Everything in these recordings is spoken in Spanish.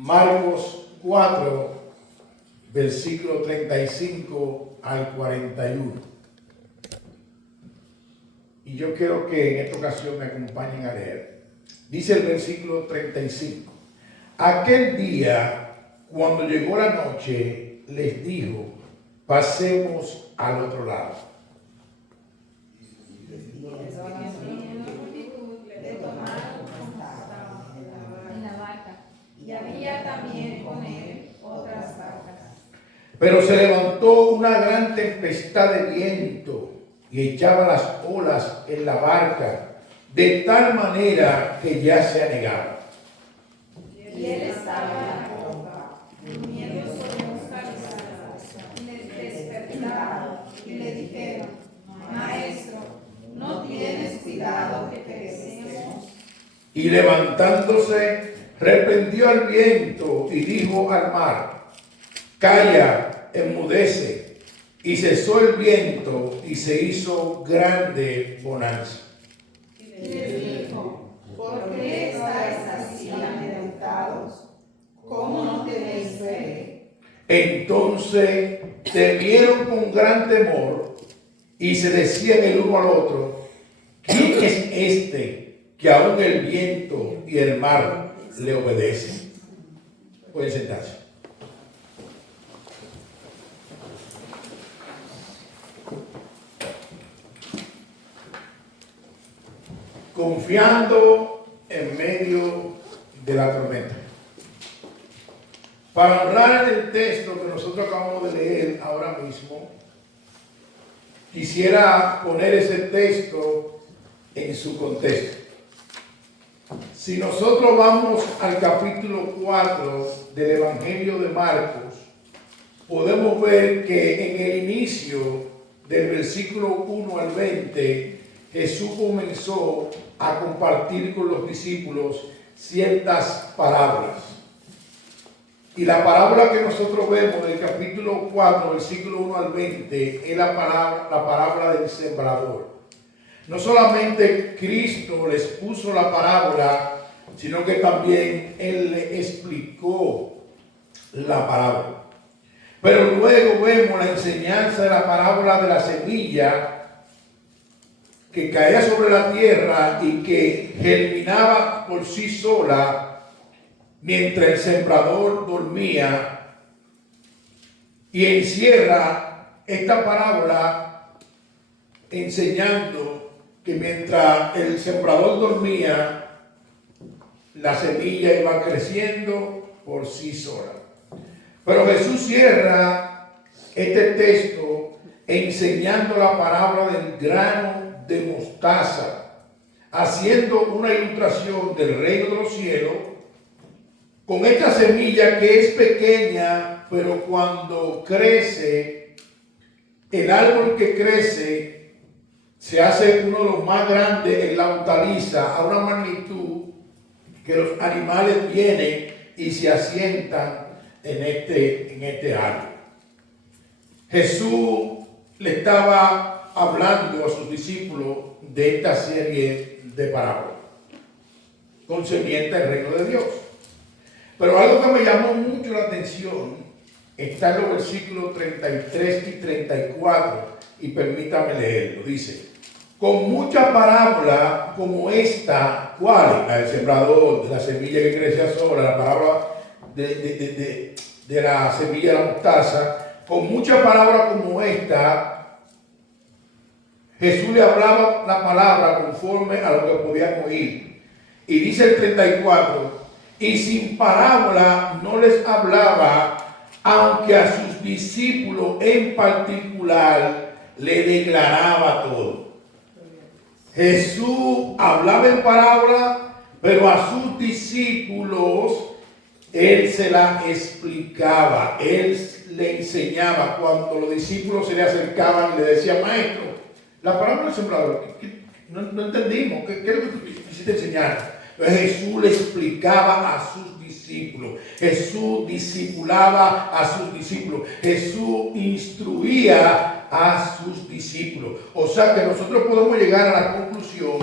Marcos 4, versículo 35 al 41. Y yo quiero que en esta ocasión me acompañen a leer. Dice el versículo 35. Aquel día, cuando llegó la noche, les dijo: pasemos al otro lado. Y había también con él otras barcas. Pero se levantó una gran tempestad de viento y echaba las olas en la barca, de tal manera que ya se anegaba. Y él estaba en la popa, durmiendo sobre un cabezal, y le despertaron y le dijeron: Maestro, ¿no tienes cuidado que perecemos? Y levantándose, reprendió al viento y dijo al mar: calla, enmudece. Y cesó el viento y se hizo grande bonanza. Y les dijo: ¿por qué estáis así amedrentados? ¿Cómo no tenéis fe? Entonces temieron con gran temor y se decían el uno al otro: ¿quién es este que aún el viento y el mar le obedecen? Pueden sentarse. Confiando en medio de la tormenta. Para hablar del texto que nosotros acabamos de leer ahora mismo, quisiera poner ese texto en su contexto. Si nosotros vamos al capítulo 4 del Evangelio de Marcos, podemos ver que en el inicio del versículo 1 al 20, Jesús comenzó a compartir con los discípulos ciertas parábolas. Y la parábola que nosotros vemos del capítulo 4, versículo 1 al 20, es la parábola del sembrador. No solamente Cristo les puso la parábola, sino que también Él le explicó la parábola. Pero luego vemos la enseñanza de la parábola de la semilla que caía sobre la tierra y que germinaba por sí sola mientras el sembrador dormía. Y encierra esta parábola enseñando que mientras el sembrador dormía, la semilla iba creciendo por sí sola. Pero Jesús cierra este texto enseñando la parábola del grano de mostaza, haciendo una ilustración del reino de los cielos con esta semilla que es pequeña, pero cuando crece, el árbol que crece se hace uno de los más grandes en la hortaliza, a una magnitud que los animales vienen y se asientan en este árbol. Jesús le estaba hablando a sus discípulos de esta serie de parábolas concerniente al reino de Dios. Pero algo que me llamó mucho la atención está en los versículos 33 y 34, y permítame leerlo. Dice: con muchas parábolas como esta, ¿cuál? La del sembrador, de la semilla que crece sola, la parábola de la semilla de la mostaza. Con muchas palabras como esta, Jesús le hablaba la palabra conforme a lo que podían oír. Y dice el 34, y sin parábola no les hablaba, aunque a sus discípulos en particular le declaraba todo. Jesús hablaba en parábola, pero a sus discípulos Él se la explicaba, Él le enseñaba. Cuando los discípulos se le acercaban y le decían: maestro, la parábola del sembrador, no entendimos, ¿qué es lo que tú quisiste enseñar? Entonces Jesús le explicaba a sus discípulos, Jesús discipulaba a sus discípulos, Jesús instruía a sus discípulos. O sea que nosotros podemos llegar a la conclusión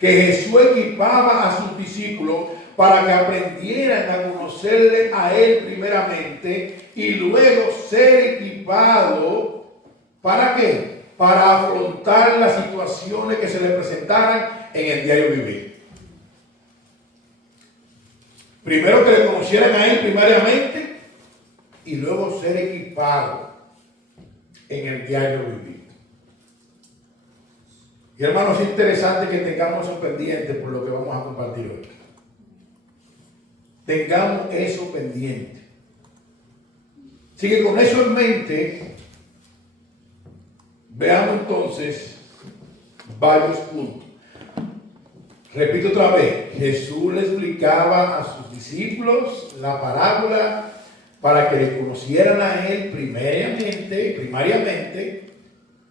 que Jesús equipaba a sus discípulos para que aprendieran a conocerle a Él primeramente y luego ser equipados. ¿Para qué? Para afrontar las situaciones que se les presentaran en el diario vivir. Primero que le conocieran a Él primariamente y luego ser equipados en el diario vivir. Y hermanos, es interesante que tengamos eso pendiente por lo que vamos a compartir hoy. Tengamos eso pendiente. Así que con eso en mente, veamos entonces varios puntos. Repito otra vez, Jesús le explicaba a sus discípulos la parábola para que le conocieran a Él primariamente,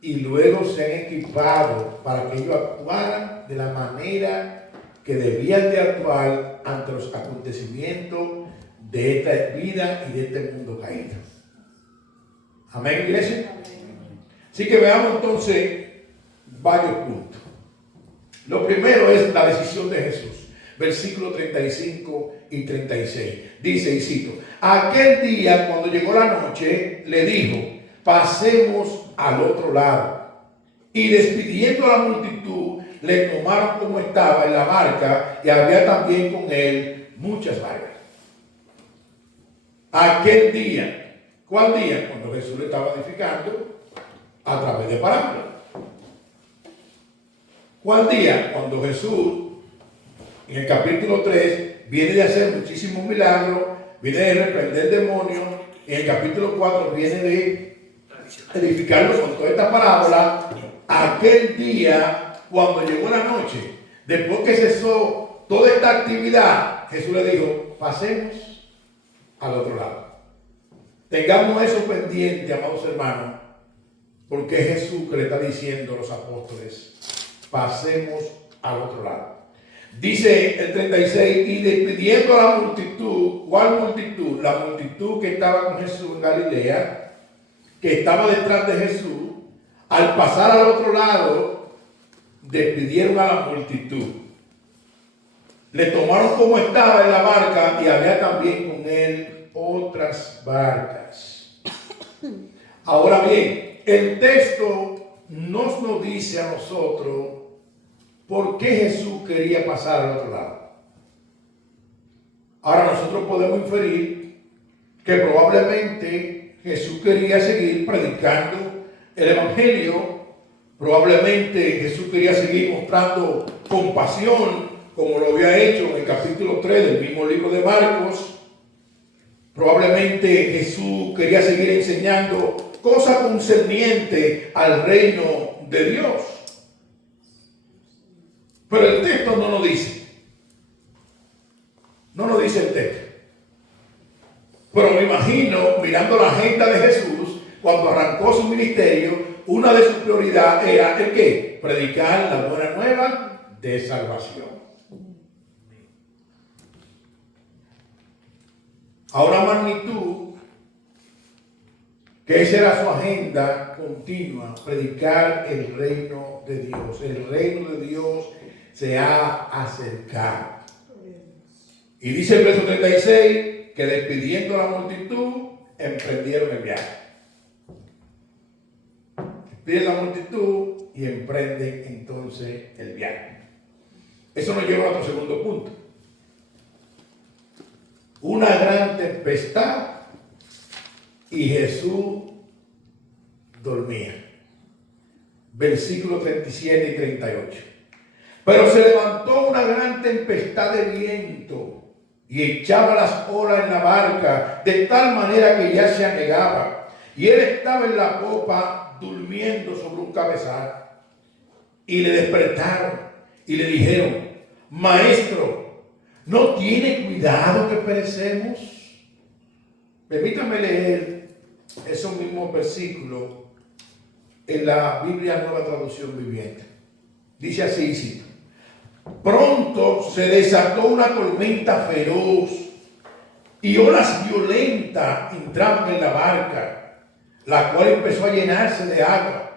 y luego sean equipados para que ellos actuaran de la manera que debían de actuar ante los acontecimientos de esta vida y de este mundo caído. Amén, iglesia. Así que veamos entonces varios puntos. Lo primero es la decisión de Jesús. Versículos 35 y 36. Dice, y cito, aquel día cuando llegó la noche, le dijo, pasemos al otro lado. Y despidiendo a la multitud, le tomaron como estaba en la barca, y había también con él muchas barcas. Aquel día, ¿cuál día? Cuando Jesús le estaba edificando a través de parábolas. ¿Cuál día? Cuando Jesús, en el capítulo 3, viene de hacer muchísimos milagros, viene de reprender demonios, en el capítulo 4 viene de edificarlos con toda esta parábola. Aquel día, cuando llegó la noche, después que cesó toda esta actividad, Jesús le dijo, pasemos al otro lado. Tengamos eso pendiente, amados hermanos, porque es Jesús que le está diciendo a los apóstoles, pasemos al otro lado. Dice el 36, y despidiendo a la multitud, ¿cuál multitud? La multitud que estaba con Jesús en Galilea, que estaba detrás de Jesús. Al pasar al otro lado, despidieron a la multitud. Le tomaron como estaba en la barca y había también con él otras barcas. Ahora bien, el texto nos dice a nosotros por qué Jesús quería pasar al otro lado. Ahora nosotros podemos inferir que probablemente Jesús quería seguir predicando el Evangelio. Probablemente Jesús quería seguir mostrando compasión, como lo había hecho en el capítulo 3 del mismo libro de Marcos. Probablemente Jesús quería seguir enseñando cosas concernientes al reino de Dios. Pero el texto no nos dice. No nos dice el texto. Pero me imagino, mirando la agenda de Jesús, cuando arrancó su ministerio, una de sus prioridades era el ¿qué? Predicar la buena nueva de salvación. A una magnitud que esa era su agenda continua, predicar el reino de Dios. El reino de Dios se ha acercado. Y dice el verso 36 que despidiendo a la multitud, emprendieron el viaje. Despiden la multitud y emprenden entonces el viaje. Eso nos lleva a otro segundo punto. Una gran tempestad y Jesús dormía. Versículos 37 y 38. Pero se levantó una gran tempestad de viento y echaba las olas en la barca de tal manera que ya se anegaba. Y él estaba en la popa durmiendo sobre un cabezal. Y le despertaron y le dijeron, Maestro, ¿no tiene cuidado que perecemos? Permítame leer esos mismos versículos en la Biblia Nueva Traducción Viviente. Dice así, cito, pronto se desató una tormenta feroz y olas violentas entraban en la barca, la cual empezó a llenarse de agua.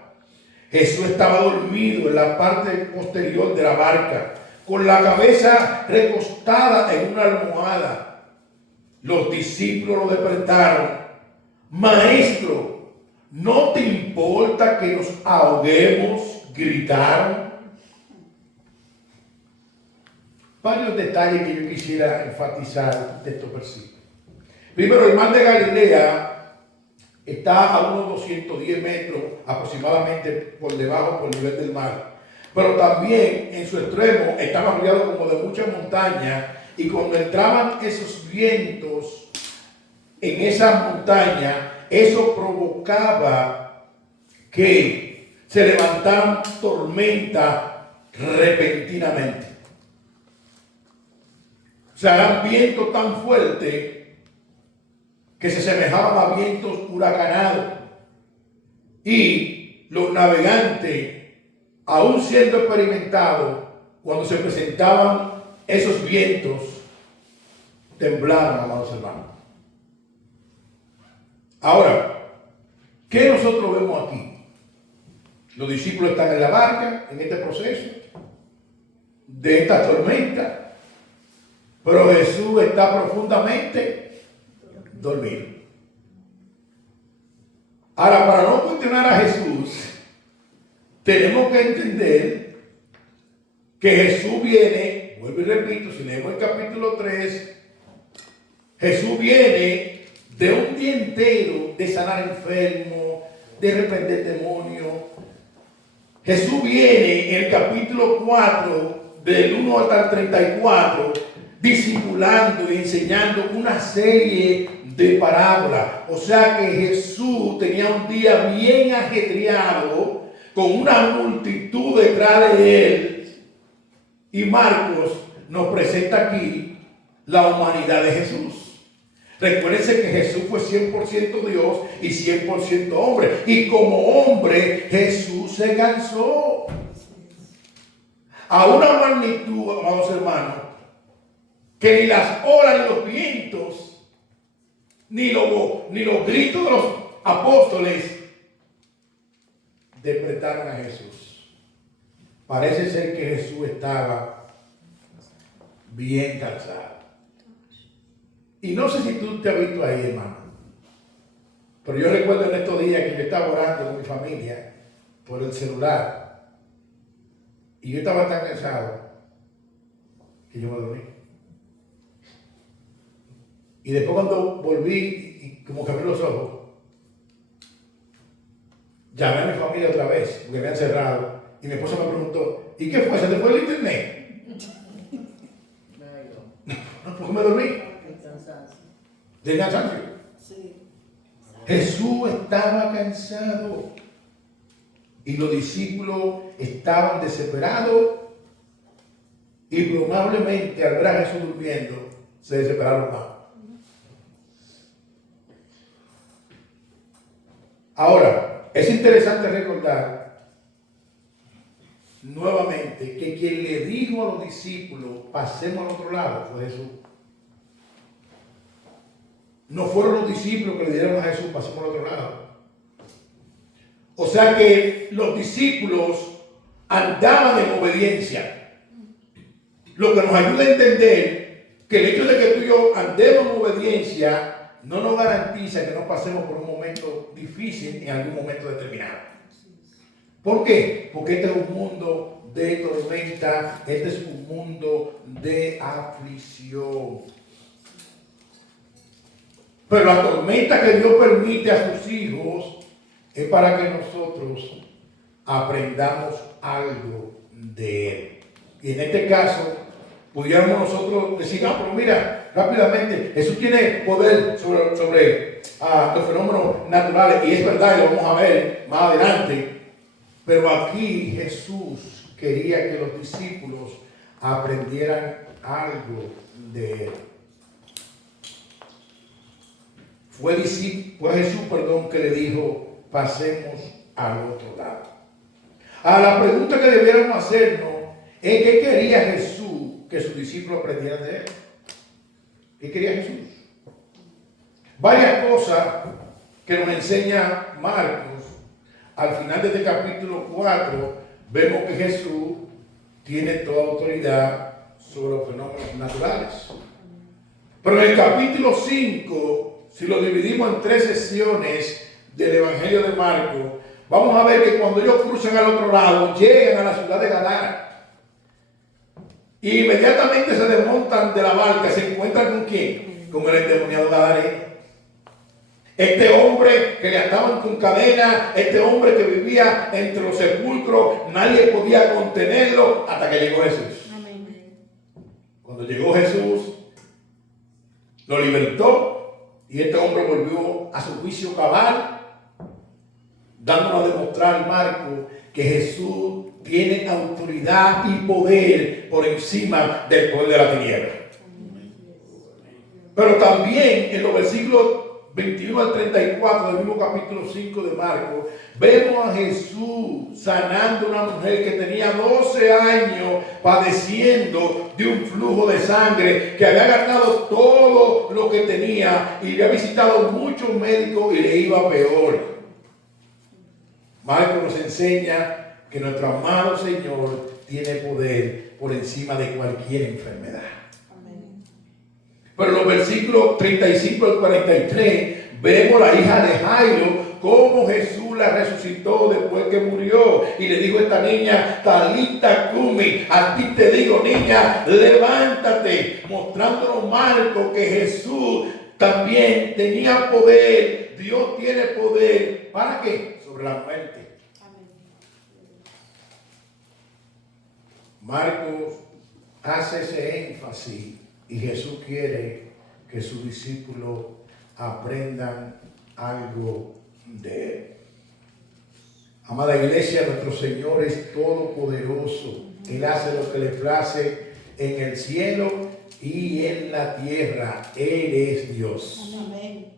Jesús estaba dormido en la parte posterior de la barca, con la cabeza recostada en una almohada. Los discípulos lo despertaron. Maestro, ¿no te importa que nos ahoguemos? Gritaron. Varios detalles que yo quisiera enfatizar de estos versículos. Primero, el mar de Galilea está a unos 210 metros aproximadamente por debajo del nivel del mar. Pero también en su extremo estaba rodeado como de muchas montañas, y cuando entraban esos vientos en esa montaña, eso provocaba que se levantaran tormentas repentinamente. O sea, eran vientos tan fuertes que se asemejaban a vientos huracanados. Y los navegantes, aún siendo experimentados, cuando se presentaban esos vientos, temblaban, amados hermanos. Ahora, ¿qué nosotros vemos aquí? Los discípulos están en la barca, en este proceso de esta tormenta, pero Jesús está profundamente dormido. Ahora, para no cuestionar a Jesús, tenemos que entender que Jesús viene, vuelvo y repito, si leemos el capítulo 3, Jesús viene de un día entero de sanar enfermos, de reprender demonios. Jesús viene en el capítulo 4, del 1 hasta el 34, discipulando y enseñando una serie de parábolas. O sea que Jesús tenía un día bien ajetreado, con una multitud detrás de él. Y Marcos nos presenta aquí la humanidad de Jesús. Recuérdense que Jesús fue 100% Dios y 100% hombre. Y como hombre, Jesús se cansó. A una magnitud, amados hermanos, que ni las olas, ni los vientos, ni los gritos de los apóstoles despertaron a Jesús. Parece ser que Jesús estaba bien cansado. Y no sé si tú te has visto ahí, hermano, pero yo recuerdo en estos días que yo estaba orando con mi familia por el celular, y yo estaba tan cansado que yo me dormí. Y después cuando volví y como que abrí los ojos, llamé a mi familia otra vez, porque me habían cerrado, y mi esposa me preguntó, ¿y qué fue? ¿Se te fue el internet? No, porque me dormí. ¿De cansancio? Sí. Jesús estaba cansado y los discípulos estaban desesperados, y probablemente al ver a Jesús durmiendo se desesperaron más. Ahora, es interesante recordar nuevamente que quien le dijo a los discípulos pasemos al otro lado fue Jesús. No fueron los discípulos que le dijeron a Jesús pasemos al otro lado. O sea que los discípulos andaban en obediencia. Lo que nos ayuda a entender que el hecho de que tú y yo andemos en obediencia no nos garantiza que no pasemos por un momento difícil en algún momento determinado. ¿Por qué? Porque este es un mundo de tormenta, este es un mundo de aflicción. Pero la tormenta que Dios permite a sus hijos es para que nosotros aprendamos algo de Él. Y en este caso, pudiéramos nosotros decir, no, pero mira, rápidamente, Jesús tiene poder sobre los fenómenos naturales, y es verdad, y lo vamos a ver más adelante. Pero aquí Jesús quería que los discípulos aprendieran algo de Él. Fue Jesús, que le dijo, pasemos al otro lado. La pregunta que debiéramos hacernos es, ¿qué quería Jesús que sus discípulos aprendieran de Él? ¿Qué quería Jesús? Varias cosas que nos enseña Marcos. Al final de este capítulo 4, vemos que Jesús tiene toda autoridad sobre los fenómenos naturales. Pero en el capítulo 5, si lo dividimos en 3 secciones del Evangelio de Marcos, vamos a ver que cuando ellos cruzan al otro lado, llegan a la ciudad de Gadara. Y inmediatamente se desmontan de la barca, se encuentran con ¿quién? Con el endemoniado gadareno. Este hombre que le ataban con cadena, este hombre que vivía entre los sepulcros, nadie podía contenerlo hasta que llegó Jesús. Amén. Cuando llegó Jesús, lo libertó y este hombre volvió a su juicio cabal, dándonos a demostrar, Marco, que Jesús tiene autoridad y poder por encima del poder de la tiniebla. Pero también en los versículos 21 al 34 del mismo capítulo 5 de Marcos, vemos a Jesús sanando a una mujer que tenía 12 años padeciendo de un flujo de sangre, que había gastado todo lo que tenía y había visitado muchos médicos y le iba peor. Marcos nos enseña que nuestro amado Señor tiene poder por encima de cualquier enfermedad. Pero en los versículos 35 al 43 vemos la hija de Jairo, cómo Jesús la resucitó después que murió. Y le dijo a esta niña, Talita cumi, a ti te digo, niña, levántate. Mostrándonos Marcos que Jesús también tenía poder. Dios tiene poder. ¿Para qué? Sobre la muerte. Marcos hace ese énfasis. Y Jesús quiere que sus discípulos aprendan algo de Él. Amada iglesia, nuestro Señor es todopoderoso. Él hace lo que le place en el cielo y en la tierra. Él es Dios. Amén.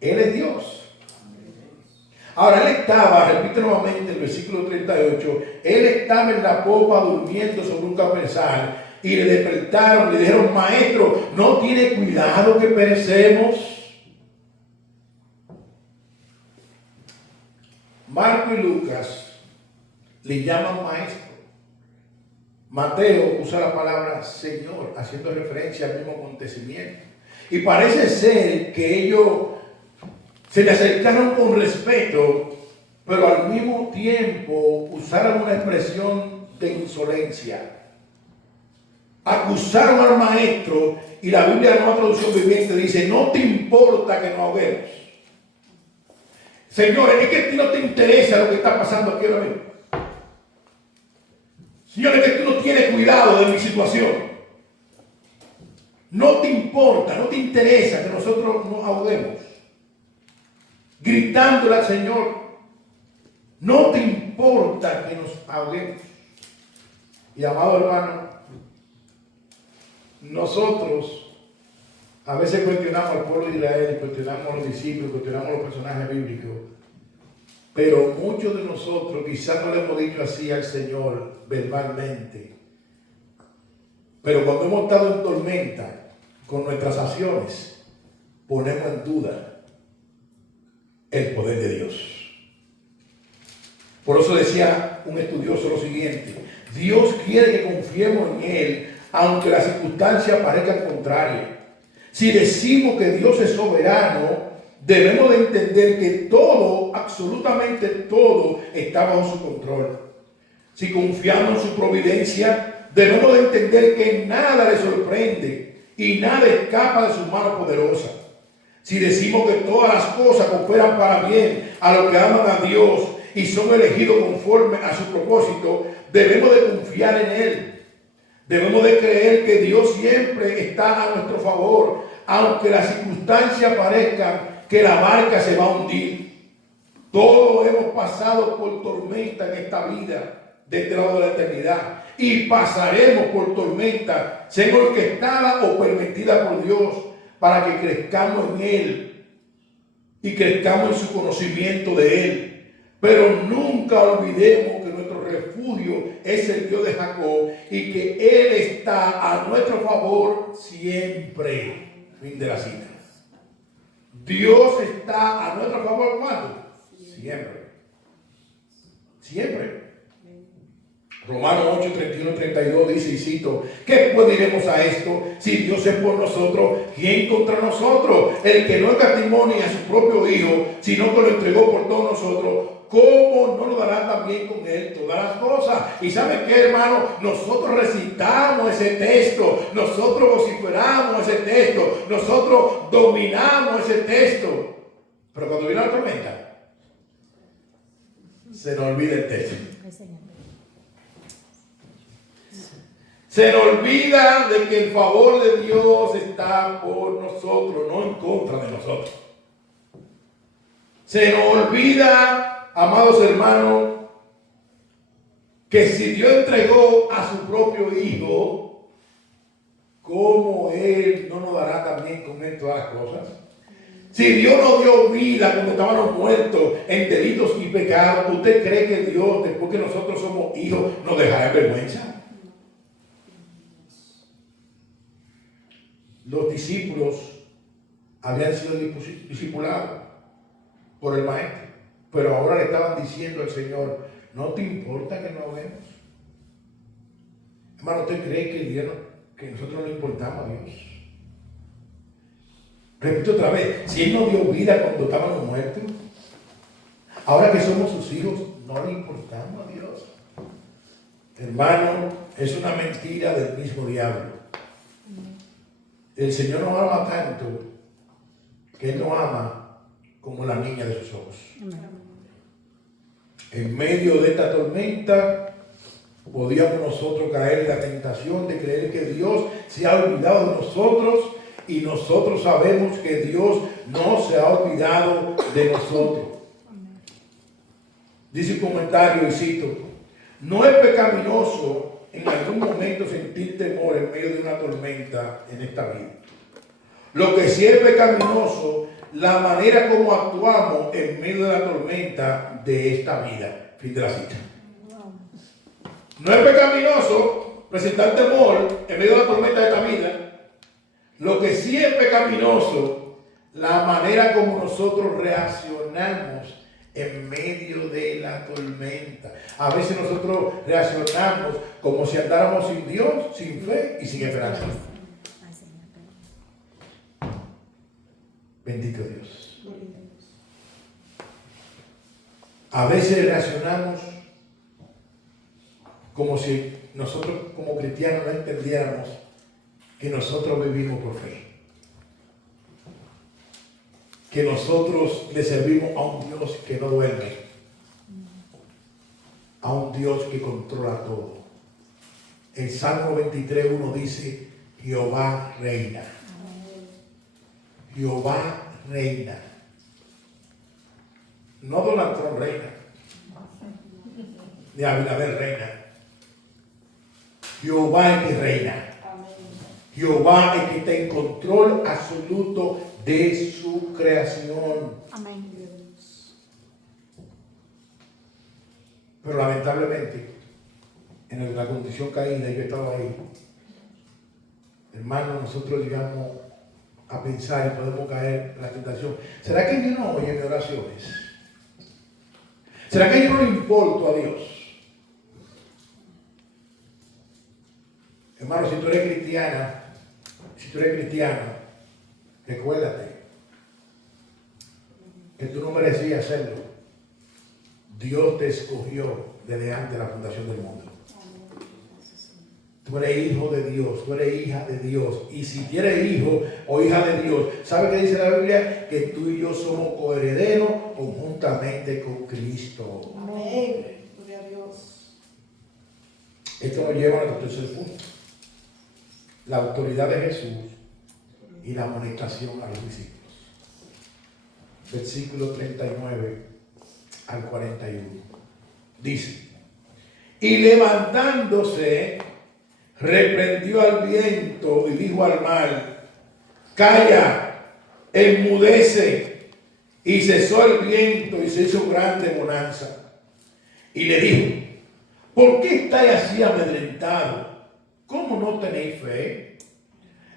Él es Dios. Ahora, Él estaba, repite nuevamente el versículo 38, Él estaba en la popa durmiendo sobre un cabezal. Y le despertaron, le dijeron, maestro, ¿no tiene cuidado que perecemos? Marco y Lucas le llaman maestro. Mateo usa la palabra Señor, haciendo referencia al mismo acontecimiento. Y parece ser que ellos se le acercaron con respeto, pero al mismo tiempo usaron una expresión de insolencia. Acusaron al maestro y la Biblia, Nueva Traducción Viviente, dice, no te importa que nos ahoguemos. Señores, es que a ti no te interesa lo que está pasando aquí ahora mismo. Señores, es que tú no tienes cuidado de mi situación. No te importa, no te interesa que nosotros nos ahoguemos. Gritándole al Señor, no te importa que nos ahoguemos. Y amado hermano, nosotros a veces cuestionamos al pueblo de Israel, cuestionamos a los discípulos, cuestionamos a los personajes bíblicos, pero muchos de nosotros quizás no le hemos dicho así al Señor verbalmente, pero cuando hemos estado en tormenta con nuestras acciones, ponemos en duda el poder de Dios. Por eso decía un estudioso lo siguiente: Dios quiere que confiemos en Él aunque las circunstancias parezcan contrarias. Si decimos que Dios es soberano, debemos de entender que todo, absolutamente todo, está bajo su control. Si confiamos en su providencia, debemos de entender que nada le sorprende y nada escapa de su mano poderosa. Si decimos que todas las cosas cooperan para bien a los que aman a Dios y son elegidos conforme a su propósito, debemos de confiar en Él. Debemos de creer que Dios siempre está a nuestro favor, aunque las circunstancias parezcan que la barca se va a hundir. Todos hemos pasado por tormenta en esta vida, de este lado de la eternidad, y pasaremos por tormenta, sea orquestada o permitida por Dios, para que crezcamos en Él y crezcamos en su conocimiento de Él. Pero nunca olvidemos que nuestro refugio es el Dios de Jacob y que Él está a nuestro favor siempre. Fin de la cita. Dios está a nuestro favor, ¿cuándo? Siempre. Siempre. Romanos 8, 31 y 32 dice, y cito, ¿qué pues diremos a esto? Si Dios es por nosotros, ¿quién contra nosotros? El que no escatimó ni a su propio Hijo, sino que lo entregó por todos nosotros, ¿cómo no lo dará también con Él todas las cosas? Y ¿sabe qué, hermano? Nosotros recitamos ese texto, nosotros vociferamos ese texto, nosotros dominamos ese texto. Pero cuando viene la tormenta, se nos olvida el texto. Se nos olvida de que el favor de Dios está por nosotros, no en contra de nosotros. Se nos olvida, amados hermanos, que si Dios entregó a su propio Hijo, ¿cómo Él no nos dará también con Él todas las cosas? Si Dios nos dio vida cuando estábamos muertos en delitos y pecados, ¿usted cree que Dios, después que nosotros somos hijos, nos dejará en vergüenza? Los discípulos habían sido discipulados por el maestro, pero ahora le estaban diciendo al Señor, ¿no te importa que no vemos? Hermano, ¿usted cree que nosotros no le importamos a Dios? Repito otra vez, si Él nos dio vida cuando estábamos muertos, ahora que somos sus hijos, no le importamos a Dios. Hermano, es una mentira del mismo diablo. El Señor nos ama tanto que Él nos ama como la niña de sus ojos. En medio de esta tormenta podíamos nosotros caer en la tentación de creer que Dios se ha olvidado de nosotros, y nosotros sabemos que Dios no se ha olvidado de nosotros. Dice un comentario, y cito, no es pecaminoso en algún momento sentir temor en medio de una tormenta en esta vida. Lo que sí es pecaminoso, la manera como actuamos en medio de la tormenta de esta vida. Fin de la cita. No es pecaminoso presentar temor en medio de la tormenta de esta vida. Lo que sí es pecaminoso, la manera como nosotros reaccionamos en medio de la tormenta. A veces nosotros reaccionamos como si andáramos sin Dios, sin fe y sin esperanza. Bendito Dios. A veces reaccionamos como si nosotros como cristianos no entendiéramos que nosotros vivimos por fe. Que nosotros le servimos a un Dios que no duerme, a un Dios que controla todo. El Salmo 23:1 dice, Jehová reina. Jehová reina. No Donald Trump reina, ni Abinader reina. Jehová es que reina. Jehová es que está en control absoluto de su creación. Amén. Pero lamentablemente, en la condición caída, y yo estaba ahí, hermano, nosotros llegamos a pensar y podemos caer en la tentación. ¿Será que Dios no oye mis oraciones? ¿Será que yo no le importo a Dios? Hermano, si tú eres cristiana, si tú eres cristiano, recuérdate que tú no merecías hacerlo. Dios te escogió desde antes de la fundación del mundo. Tú eres hijo de Dios, tú eres hija de Dios. Y si tú eres hijo o hija de Dios, ¿sabe qué dice la Biblia? Que tú y yo somos coherederos conjuntamente con Cristo. Amén. Gloria a Dios. Esto nos lleva a nuestro tercer punto. La autoridad de Jesús y la amonestación a los discípulos. Versículo 39 al 41. Dice, y levantándose, reprendió al viento y dijo al mar, calla, enmudece. Y cesó el viento y se hizo grande bonanza. Y le dijo, ¿por qué estáis así amedrentados? ¿Cómo no tenéis fe?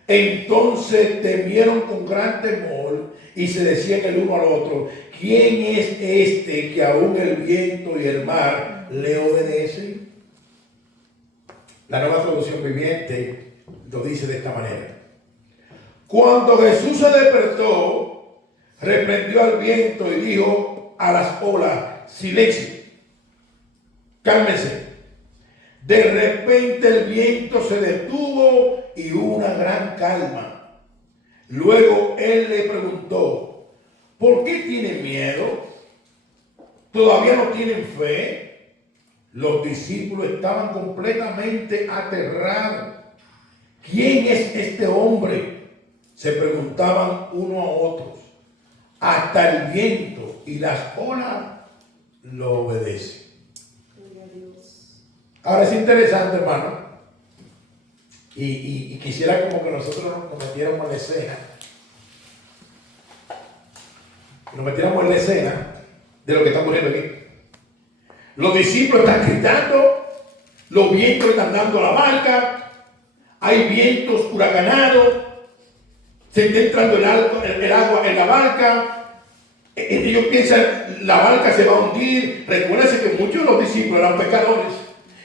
Entonces temieron con gran temor y se decían el uno al otro, ¿quién es este que aún el viento y el mar le obedecen? La Nueva Traducción Viviente lo dice de esta manera. Cuando Jesús se despertó, reprendió al viento y dijo a las olas: silencio, cálmense. De repente el viento se detuvo y hubo una gran calma. Luego él le preguntó: ¿por qué tienen miedo? ¿Todavía no tienen fe? Los discípulos estaban completamente aterrados. ¿Quién es este hombre?, se preguntaban uno a otros. Hasta el viento y las olas lo obedecen. Ahora es interesante, hermano, y quisiera como que nosotros nos metiéramos en la escena. Nos metiéramos en la escena de lo que está ocurriendo aquí. Los discípulos están gritando, los vientos están dando a la barca, hay vientos huracanados, se está entrando el agua en la barca. Ellos piensan, la barca se va a hundir. Recuérdense que muchos de los discípulos eran pescadores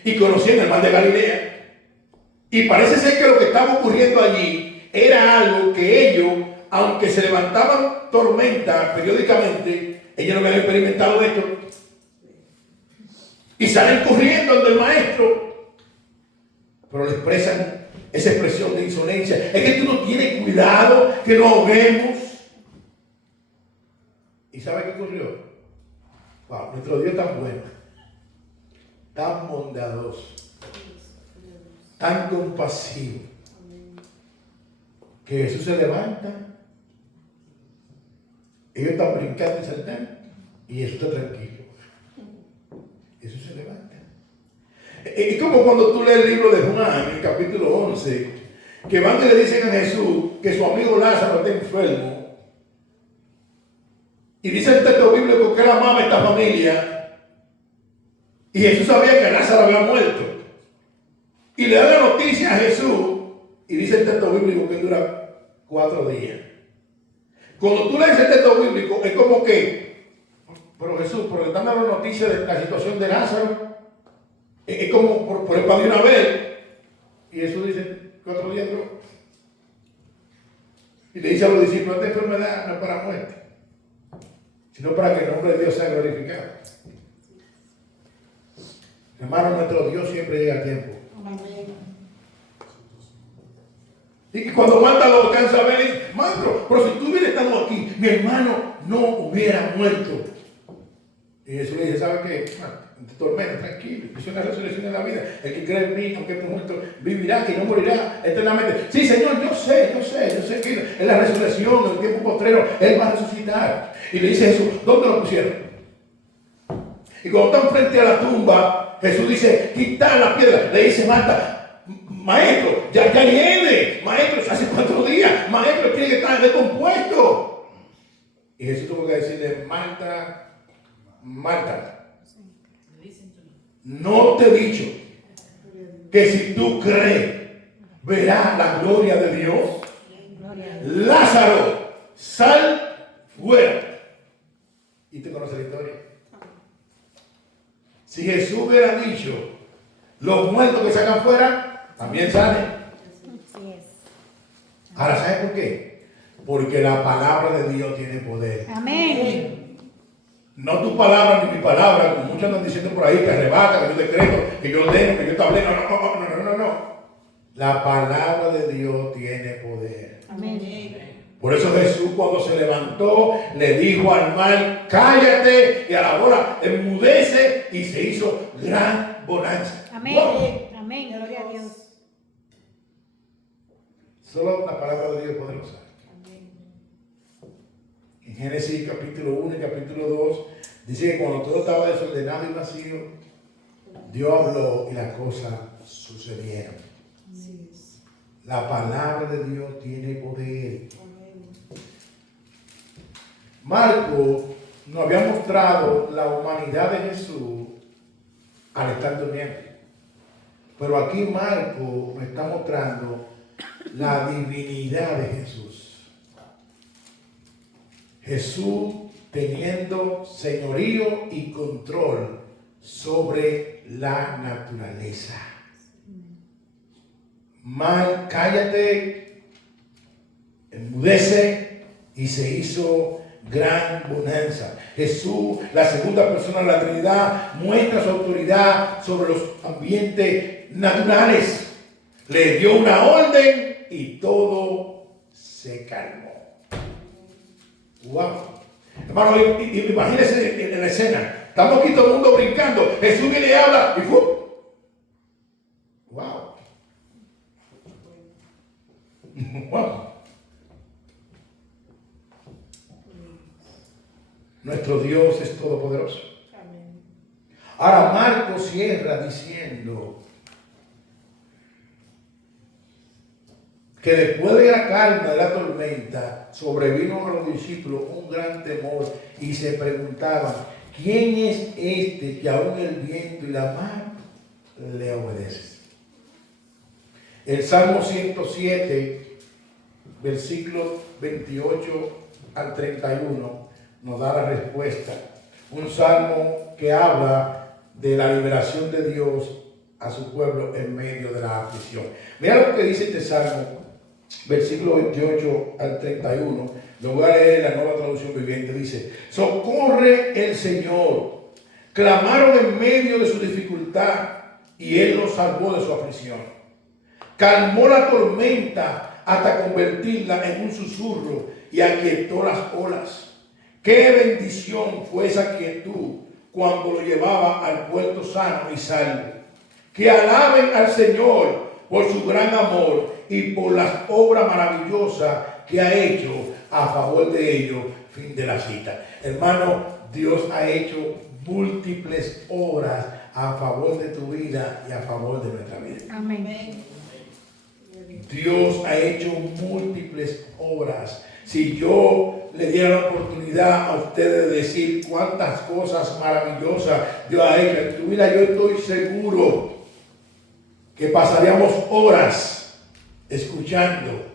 y conocían el mar de Galilea. Y parece ser que lo que estaba ocurriendo allí era algo que ellos, aunque se levantaban tormentas periódicamente, ellos no habían experimentado de esto. Y salen corriendo ante el maestro, pero le expresan esa expresión de insolencia. Es que tú no tienes cuidado, que nos ahoguemos. ¿Y sabe qué ocurrió? Wow, nuestro Dios es tan bueno, tan bondadoso, tan compasivo, que Jesús se levanta, ellos están brincando y saltando, y Jesús está tranquilo. Jesús se levanta. Es como cuando tú lees el libro de Juan, en el capítulo 11, que van y le dicen a Jesús que su amigo Lázaro está enfermo. Y dice el texto bíblico que él amaba a esta familia. Y Jesús sabía que Lázaro había muerto. Y le da la noticia a Jesús. Y dice el texto bíblico que dura 4 días. Cuando tú lees el texto bíblico, es como que, pero Jesús, porque están dando noticia de la situación de Lázaro. Es como por el pan de una vez. Y Jesús dice, 4 días duró. Y le dice a los discípulos: esta enfermedad no es para muerte, sino para que el nombre de Dios sea glorificado. Hermano, nuestro Dios siempre llega a tiempo. Y cuando Marta lo alcanza a ver, dice: maestro, pero si tú hubieras estado aquí, mi hermano no hubiera muerto. Y Jesús le dice: ¿sabe qué? Tormenta, tranquilo, es una resurrección de la vida. El que cree en mí, aunque esté muerto, vivirá, que no morirá eternamente. Sí, Señor, yo sé que es la resurrección, en el tiempo postrero, Él va a resucitar. Y le dice Jesús: ¿dónde lo pusieron? Y cuando están frente a la tumba, Jesús dice: quita la piedra. Le dice Marta: maestro, ya viene, maestro, hace 4 días, maestro, tiene que estar descompuesto. Y Jesús tuvo que decirle: Marta, no te he dicho que si tú crees verás la gloria de Dios. Lázaro, sal fuera. Y te conoce la historia. Si Jesús hubiera dicho: los muertos que sacan fuera también salen. Ahora, ¿sabes por qué? Porque la palabra de Dios tiene poder. Amén. No tu palabra ni mi palabra, como muchos andan diciendo por ahí, que arrebata, que yo decreto, que yo ordeno, que yo establezco. No. La palabra de Dios tiene poder. Amén. Por eso Jesús, cuando se levantó, le dijo al mar: cállate, y a la hora enmudece, y se hizo gran bonanza. Amén. ¡Wow! Amén. Gloria a Dios. Solo la palabra de Dios es poderosa. En Génesis capítulo 1 y capítulo 2 dice que cuando todo estaba desordenado y vacío, Dios habló y las cosas sucedieron. La palabra de Dios tiene poder. Marco nos había mostrado la humanidad de Jesús al estar durmiendo. Pero aquí Marco me está mostrando la divinidad de Jesús. Jesús teniendo señorío y control sobre la naturaleza. cállate, enmudece, y se hizo gran bonanza. Jesús, la segunda persona de la Trinidad, muestra su autoridad sobre los ambientes naturales. Le dio una orden y todo se calmó. Wow. Hermano, imagínense en la escena. Estamos aquí todo el mundo brincando. Jesús viene y habla y ¡fum! Wow. Wow. Nuestro Dios es todopoderoso. Amén. Ahora Marcos cierra diciendo que después de la calma de la tormenta sobrevino a los discípulos un gran temor y se preguntaban: ¿quién es este que aún el viento y la mar le obedecen? El Salmo 107, versículos 28 al 31, nos da la respuesta. Un salmo que habla de la liberación de Dios a su pueblo en medio de la aflicción. Mira lo que dice este salmo, versículo 28 al 31. Lo voy a leer en la Nueva Traducción Viviente. Dice: socorre el Señor. Clamaron en medio de su dificultad y Él los salvó de su aflicción. Calmó la tormenta hasta convertirla en un susurro y aquietó las olas. Qué bendición fue esa quietud cuando lo llevaba al puerto sano y salvo. Que alaben al Señor por su gran amor y por las obras maravillosas que ha hecho a favor de ellos. Fin de la cita. Hermano, Dios ha hecho múltiples obras a favor de tu vida y a favor de nuestra vida. Amén. Dios ha hecho múltiples obras. Si yo le diera la oportunidad a ustedes de decir cuántas cosas maravillosas Dios ha hecho en tu vida, yo estoy seguro que pasaríamos horas escuchando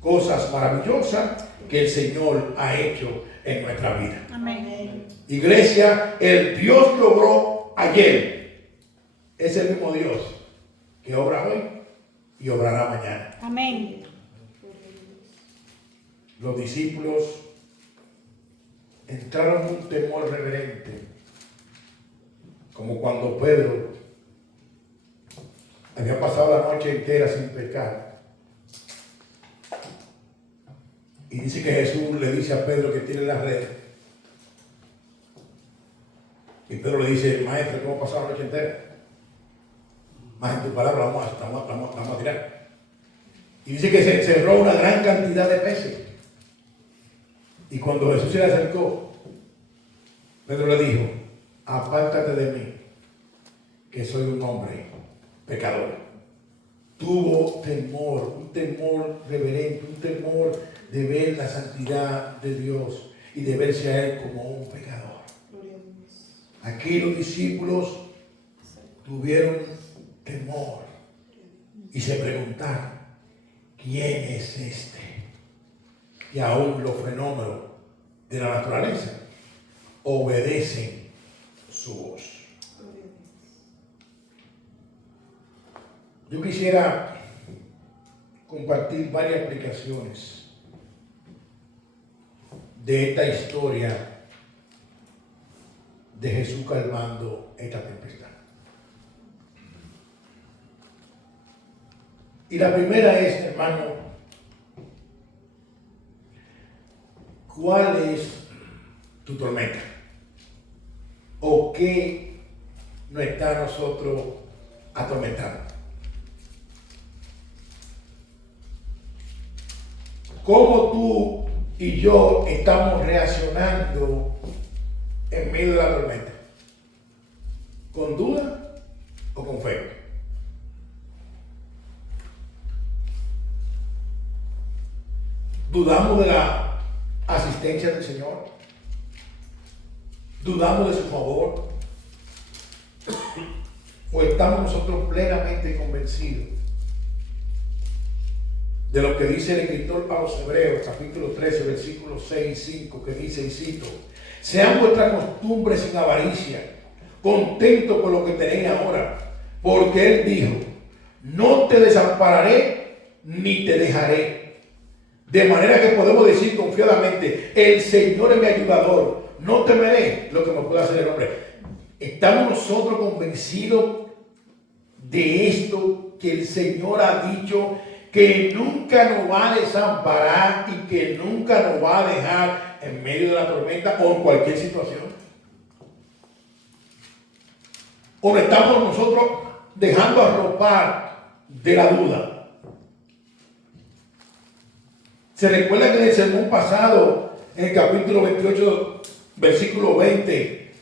cosas maravillosas que el Señor ha hecho en nuestra vida. Amén. Iglesia, el Dios que obró ayer es el mismo Dios que obra hoy y obrará mañana. Amén. Los discípulos entraron en un temor reverente, como cuando Pedro había pasado la noche entera sin pecar. Y dice que Jesús le dice a Pedro que tiene la red. Y Pedro le dice: maestro, ¿cómo ha pasado la noche entera? Más en tu palabra vamos a tirar. Y dice que se cerró una gran cantidad de peces. Y cuando Jesús se le acercó, Pedro le dijo: apártate de mí, que soy un hombre pecador. Tuvo temor, un temor reverente, un temor de ver la santidad de Dios y de verse a Él como un pecador. Aquí los discípulos tuvieron temor y se preguntaron: ¿quién es este? Y aún los fenómenos de la naturaleza obedecen su voz. Yo quisiera compartir varias explicaciones de esta historia de Jesús calmando esta tempestad. Y la primera es, hermano, ¿cuál es tu tormenta? ¿O qué nos está a nosotros atormentando? ¿Cómo tú y yo estamos reaccionando en medio de la tormenta? ¿Con duda o con fe? ¿Dudamos de la asistencia del Señor? ¿Dudamos de su favor? ¿O estamos nosotros plenamente convencidos de lo que dice el escritor a los Hebreos, capítulo 13, versículos 6 y 5, que dice, y cito: sean vuestras costumbres sin avaricia, contentos con lo que tenéis ahora, porque Él dijo: no te desampararé ni te dejaré. De manera que podemos decir confiadamente, el Señor es mi ayudador, no temeré lo que me pueda hacer el hombre. ¿Estamos nosotros convencidos de esto que el Señor ha dicho, que nunca nos va a desamparar y que nunca nos va a dejar en medio de la tormenta o en cualquier situación? ¿O nos estamos nosotros dejando arropar de la duda? Se recuerda que en el sermón pasado, en el capítulo 28, versículo 20,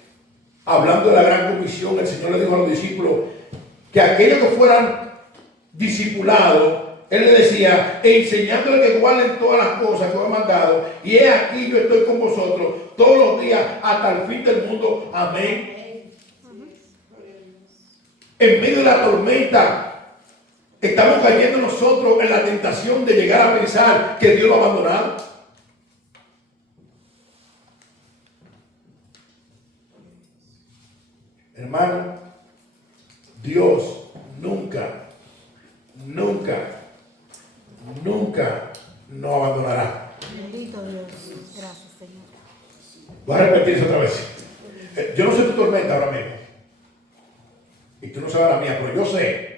hablando de la gran comisión, el Señor le dijo a los discípulos que aquellos que fueran discipulados, Él le decía, enseñándole que guarden todas las cosas que os he mandado, y he aquí yo estoy con vosotros todos los días hasta el fin del mundo. Amén. En medio de la tormenta, estamos cayendo nosotros en la tentación de llegar a pensar que Dios lo ha abandonado. Hermano, Dios nunca nos abandonará. Bendito Dios. Gracias, Señor. Voy a repetir eso otra vez. Yo no sé tu tormenta ahora mismo. Y tú no sabes la mía, pero yo sé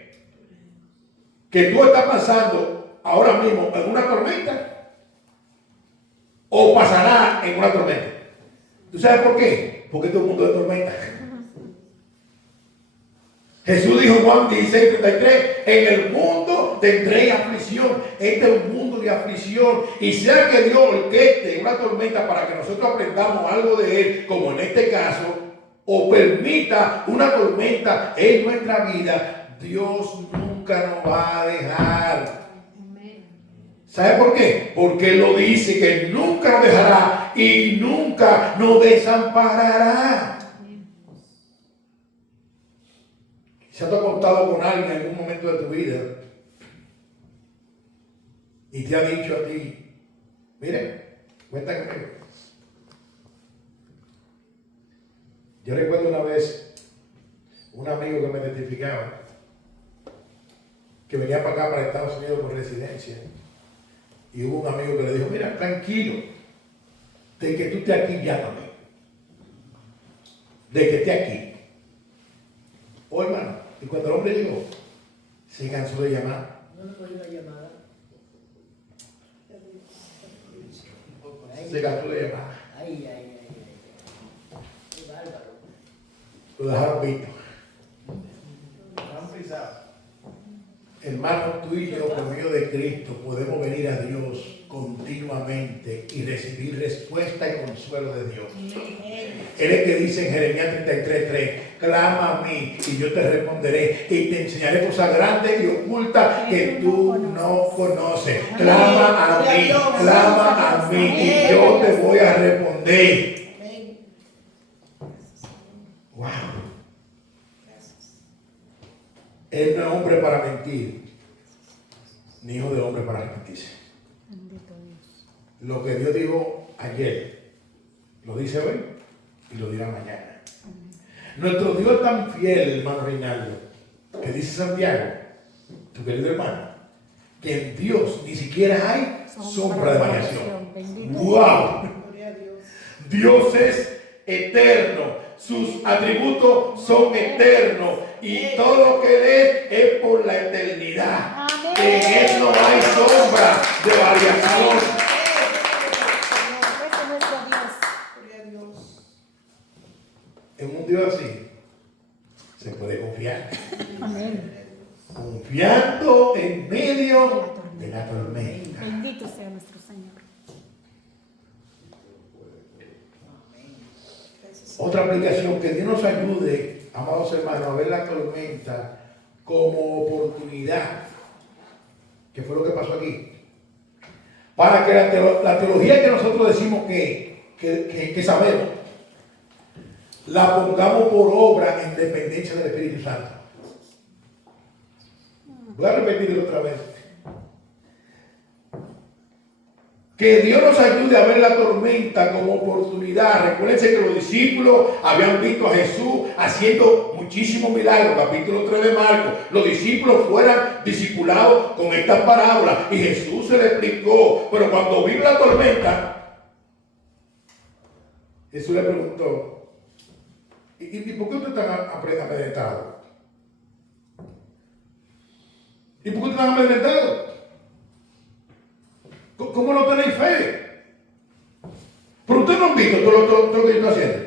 que tú estás pasando ahora mismo en una tormenta o pasará en una tormenta. ¿Tú sabes por qué? Porque todo el mundo es tormenta. Jesús dijo en Juan 16:33, en el mundo tendréis aflicción. Este es un mundo de aflicción. Y sea que Dios orqueste una tormenta para que nosotros aprendamos algo de Él, como en este caso, o permita una tormenta en nuestra vida, Dios nunca nos va a dejar. ¿Sabe por qué? Porque Él lo dice, que nunca nos dejará y nunca nos desamparará. ¿Se te ha contado con alguien en algún momento de tu vida y te ha dicho a ti, mire, cuenta conmigo? Yo recuerdo una vez un amigo que me testificaba que venía para acá, para Estados Unidos por residencia, y hubo un amigo que le dijo, mira, tranquilo, de que tú estés aquí, llámame, de que esté aquí. Oh, hermano, y cuando el hombre llegó, se cansó de llamar. No le cogí una llamada. Se cansó de llamar. Ay. Qué bárbaro. Lo dejaron visto. Han pisado. Hermano, tú y yo, por medio de Cristo, podemos venir a Dios continuamente y recibir respuesta y consuelo de Dios. Él es que dice en Jeremías 33:3, clama a mí y yo te responderé y te enseñaré cosas grandes y ocultas que tú no conoces. Clama a mí y yo te voy a responder. Wow. Él no es hombre para mentir, ni hijo de hombre para arrepentirse. Bendito Dios. Lo que Dios dijo ayer, lo dice hoy y lo dirá mañana. Nuestro Dios es tan fiel, hermano Reinaldo, que dice Santiago, tu querido hermano, que en Dios ni siquiera hay sombra de variación. Bendito. ¡Wow! Dios es eterno, sus atributos son eternos y todo lo que Él es por la eternidad. Amén. En Él no hay sombra de variación. Ese es nuestro Dios. En un Dios así se puede confiar. Amén. Confiando en medio de la tormenta. Bendito sea nuestro Señor. Otra aplicación, que Dios nos ayude, amados hermanos, a ver la tormenta como oportunidad, que fue lo que pasó aquí, para que la teología que nosotros decimos que sabemos, la pongamos por obra en dependencia del Espíritu Santo. Voy a repetirlo otra vez. Que Dios nos ayude a ver la tormenta como oportunidad. Recuérdense que los discípulos habían visto a Jesús haciendo muchísimos milagros. Capítulo 3 de Marcos. Los discípulos fueran discipulados con estas parábolas y Jesús se le explicó. Pero cuando vino la tormenta, Jesús le preguntó: ¿Y por qué ustedes están amedrentados? ¿Y por qué ustedes están amedrentados? ¿Cómo no tenéis fe? Pero ustedes no han visto todo lo que yo estoy haciendo.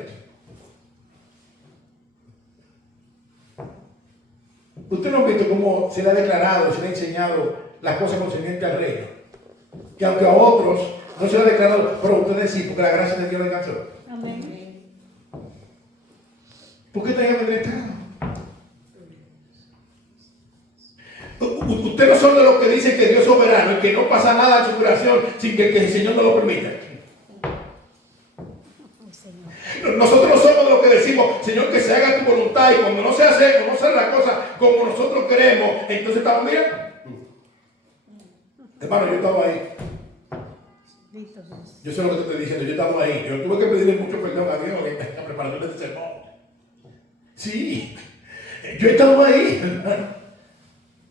Ustedes no han visto cómo se le ha declarado, se le ha enseñado las cosas concernientes al reino. Que aunque a otros no se le ha declarado, pero ustedes sí, porque la gracia de Dios le alcanzó. Amén. ¿Por qué están amedrentados? Ustedes no son de los que dicen que Dios es soberano y que no pasa nada en su creación sin que el Señor no lo permita. Nosotros no somos de los que decimos: Señor, que se haga tu voluntad, y cuando no se hace la cosa como nosotros queremos, entonces estamos, mira. Hermano, yo estaba ahí. Yo sé lo que te estoy diciendo, yo estaba ahí. Yo tuve que pedirle mucho perdón a Dios en la preparación de este sermón. Sí, yo estaba ahí, hermano.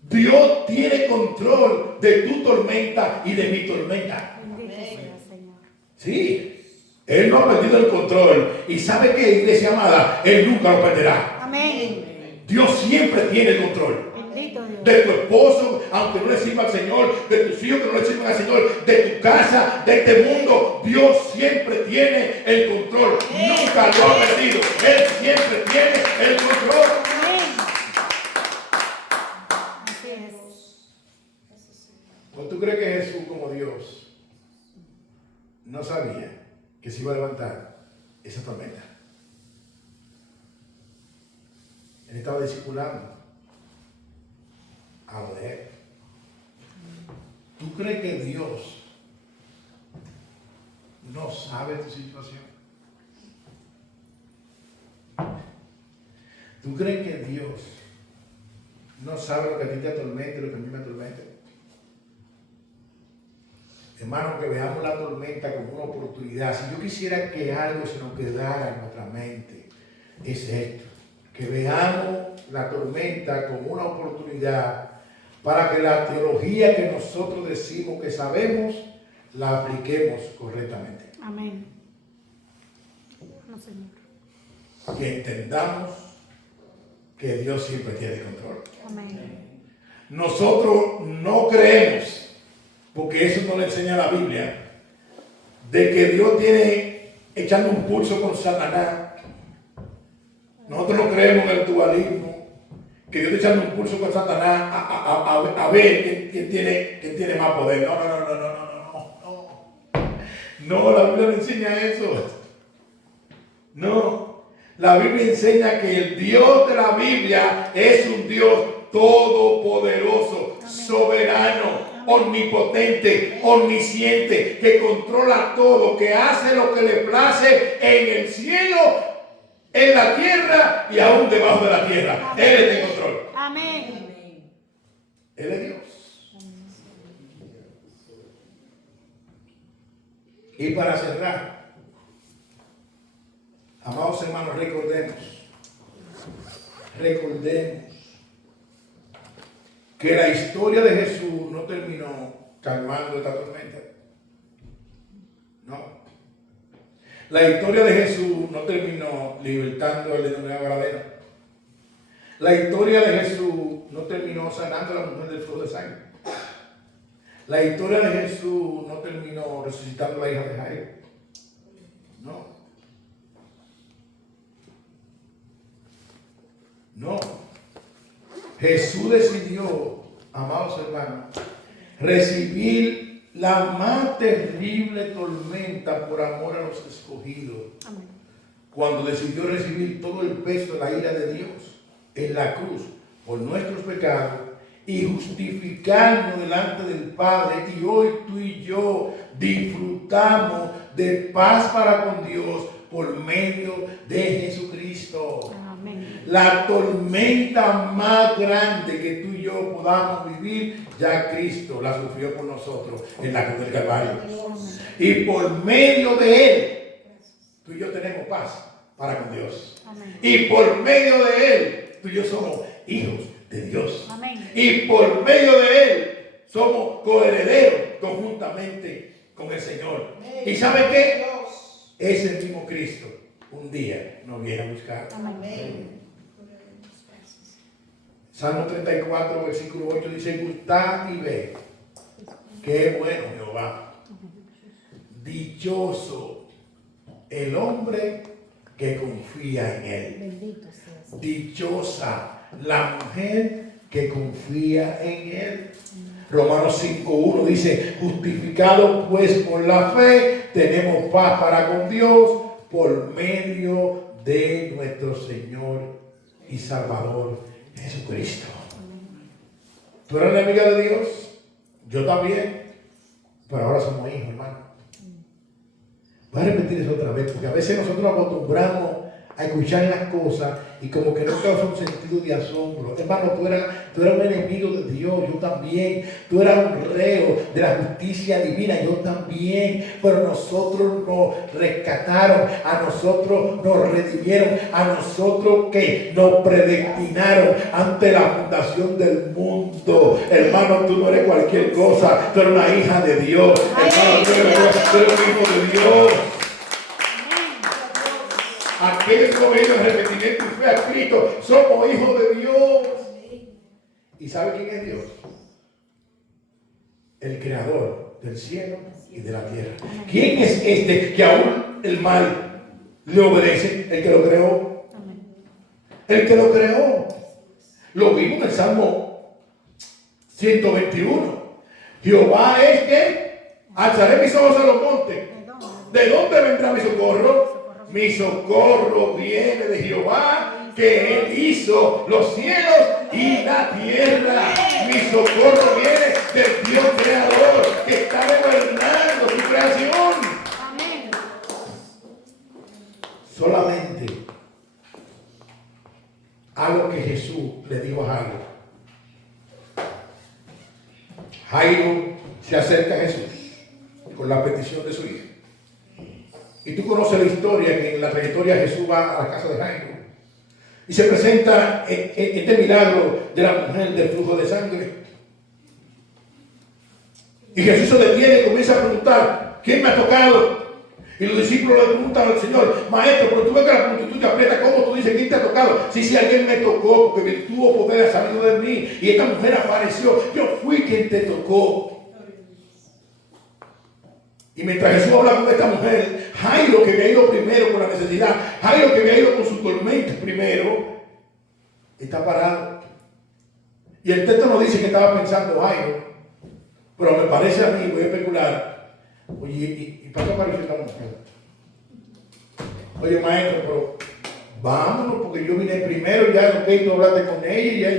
Dios tiene control de tu tormenta y de mi tormenta. Bendito sea, Señor. Sí, Él no ha perdido el control. Y sabe que, iglesia amada, Él nunca lo perderá. Amén. Dios siempre tiene el control. Bendito Dios. De tu esposo, aunque no le sirva al Señor, de tus hijos que no le sirvan al Señor, de tu casa, de este mundo, Dios siempre tiene el control. Nunca lo ha perdido. Él siempre tiene el control. Amén. Así es. ¿O tú crees que Jesús, como Dios, no sabía que se iba a levantar esa tormenta? Él estaba discipulando a lo de él. ¿Tú crees que Dios no sabe tu situación? ¿Tú crees que Dios no sabe lo que a ti te atormenta y lo que a mí me atormenta? Hermano, que veamos la tormenta como una oportunidad. Si yo quisiera que algo se nos quedara en nuestra mente, es esto: que veamos la tormenta como una oportunidad para que la teología que nosotros decimos que sabemos, la apliquemos correctamente. Amén. No, Señor. Que entendamos que Dios siempre tiene control. Amén. Nosotros no creemos, porque eso no le enseña la Biblia, de que Dios tiene echando un pulso con Satanás. Nosotros no creemos en el dualismo, que Dios está echando un pulso con Satanás a ver quién tiene más poder. No, la Biblia no enseña eso. No, la Biblia enseña que el Dios de la Biblia es un Dios todopoderoso, soberano, omnipotente, omnisciente, que controla todo, que hace lo que le place en el cielo, en la tierra y aún debajo de la tierra. Amén. Él está en control. Amén. Él es Dios. Y para cerrar, amados hermanos, recordemos que la historia de Jesús no terminó calmando esta tormenta. No. La historia de Jesús no terminó libertando al endemoniado Gadareno. La historia de Jesús no terminó sanando a la mujer del flujo de sangre. La historia de Jesús no terminó resucitando a la hija de Jairo. No. No. Jesús decidió, amados hermanos, recibir la más terrible tormenta por amor a los escogidos. Amén. Cuando decidió recibir todo el peso de la ira de Dios en la cruz por nuestros pecados y justificarnos delante del Padre, y hoy tú y yo disfrutamos de paz para con Dios por medio de Jesucristo. Amén. Amén. La tormenta más grande que tú y yo podamos vivir, ya Cristo la sufrió por nosotros en la cruz del Calvario. Y por medio de Él, tú y yo tenemos paz para con Dios. Amén. Y por medio de Él, tú y yo somos hijos de Dios. Amén. Y por medio de Él, somos coherederos conjuntamente con el Señor. ¿Y sabe qué? Ese mismo Cristo un día nos viene a buscar. Amén. Salmo 34, versículo 8 dice: gustad y ve que es bueno Jehová. Dichoso el hombre que confía en él. Bendito seas. Dichosa la mujer que confía en él. Romanos 5:1 dice: justificados pues por la fe, tenemos paz para con Dios por medio de nuestro Señor y Salvador Jesucristo. ¿Tú eres la amiga de Dios? Yo también. Pero ahora somos hijos, hermano. Voy a repetir eso otra vez, porque a veces nosotros acostumbramos a escuchar las cosas y como que no causa un sentido de asombro. Hermano, tú eras un enemigo de Dios, yo también. Tú eras un reo de la justicia divina, yo también. Pero nosotros nos rescataron, a nosotros nos redimieron, a nosotros que nos predestinaron ante la fundación del mundo. Hermano, tú no eres cualquier cosa, tú eres una hija de Dios. Hermano, tú eres un hijo de Dios. Aquellos que hemos venido en arrepentimiento y fe a Cristo, somos hijos de Dios. ¿Y sabe quién es Dios? El creador del cielo y de la tierra. ¿Quién es este que aún el mal le obedece? El que lo creó. El que lo creó. Lo vimos en el Salmo 121. Jehová es que alzaré mis ojos a los montes. ¿De dónde vendrá mi socorro? Mi socorro viene de Jehová, que Él hizo los cielos y la tierra. Mi socorro viene del Dios creador, que está gobernando su creación. Amén. Solamente algo que Jesús le dijo a Jairo. Jairo se acerca a Jesús con la petición de su hija. Y tú conoces la historia, que en la trayectoria Jesús va a la casa de Jairo y se presenta este milagro de la mujer del flujo de sangre. Y Jesús se detiene y comienza a preguntar: ¿quién me ha tocado? Y los discípulos le preguntan al Señor: Maestro, pero tú ves que la multitud te aprieta, ¿cómo tú dices quién te ha tocado? Si alguien me tocó, porque tuvo poder ha salido de mí. Y esta mujer apareció: yo fui quien te tocó. Y mientras Jesús habla con esta mujer, Jairo, que había ido primero con la necesidad, Jairo, que había ido con su tormenta primero, está parado. Y el texto nos dice que estaba pensando Jairo, pero me parece a mí, voy a especular: oye, ¿y para qué apareció esta mujer? Oye, maestro, pero vámonos, porque yo vine primero, ya ok, tú hablaste con ella,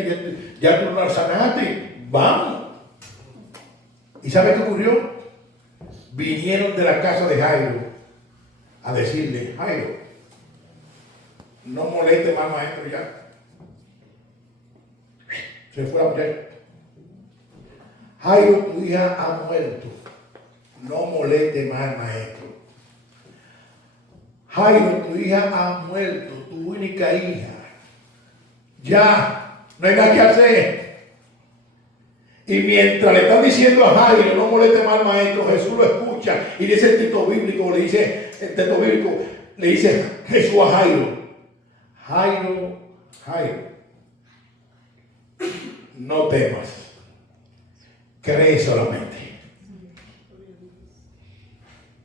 ya tú la sanaste, vamos. ¿Y sabes qué ocurrió? Vinieron de la casa de Jairo a decirle: Jairo, no moleste más, maestro, ya. Se fue la mujer. Jairo, tu hija ha muerto. No moleste más, maestro. Jairo, tu hija ha muerto, tu única hija. Ya, no hay nada que hacer. Y mientras le están diciendo a Jairo: no moleste más, maestro, Jesús lo escucha y dice el texto bíblico, le dice Jesús a Jairo: Jairo, no temas, cree solamente.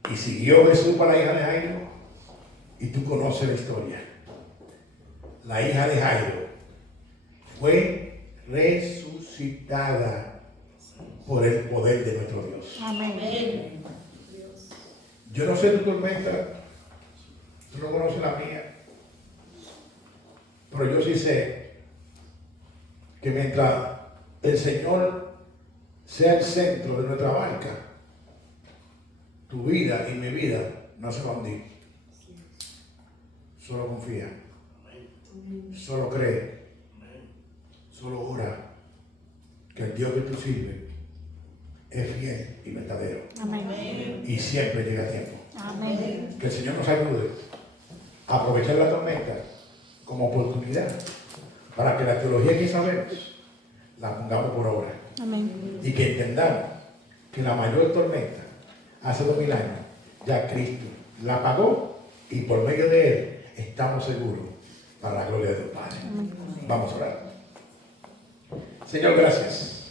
Y siguió Jesús para la hija de Jairo, y tú conoces la historia. La hija de Jairo fue resucitada por el poder de nuestro Dios. Amén. Yo no sé tu tormenta, tú no conoces la mía, pero yo sí sé que mientras el Señor sea el centro de nuestra barca, tu vida y mi vida no se va a hundir. Solo confía. Solo cree, solo ora que el Dios que tú sirves es fiel y verdadero. Amén. Y siempre llega a tiempo. Amén. Que el Señor nos ayude a aprovechar la tormenta como oportunidad para que la teología que sabemos la pongamos por obra. Amén. Y que entendamos que la mayor tormenta hace 2000 años ya Cristo la pagó y por medio de Él estamos seguros para la gloria de Dios Padre. Vamos a orar. Señor, gracias.